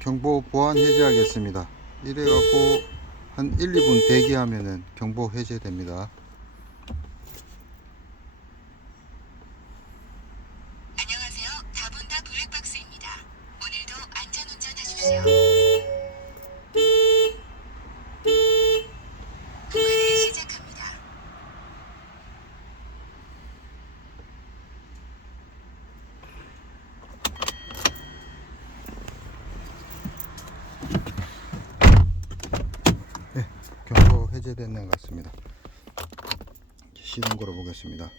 경보 보안 해제하겠습니다. 이래 갖고 한 1, 2분 대기하면은 경보 해제됩니다. 해제됐는 것 같습니다. 시동 걸어 보겠습니다.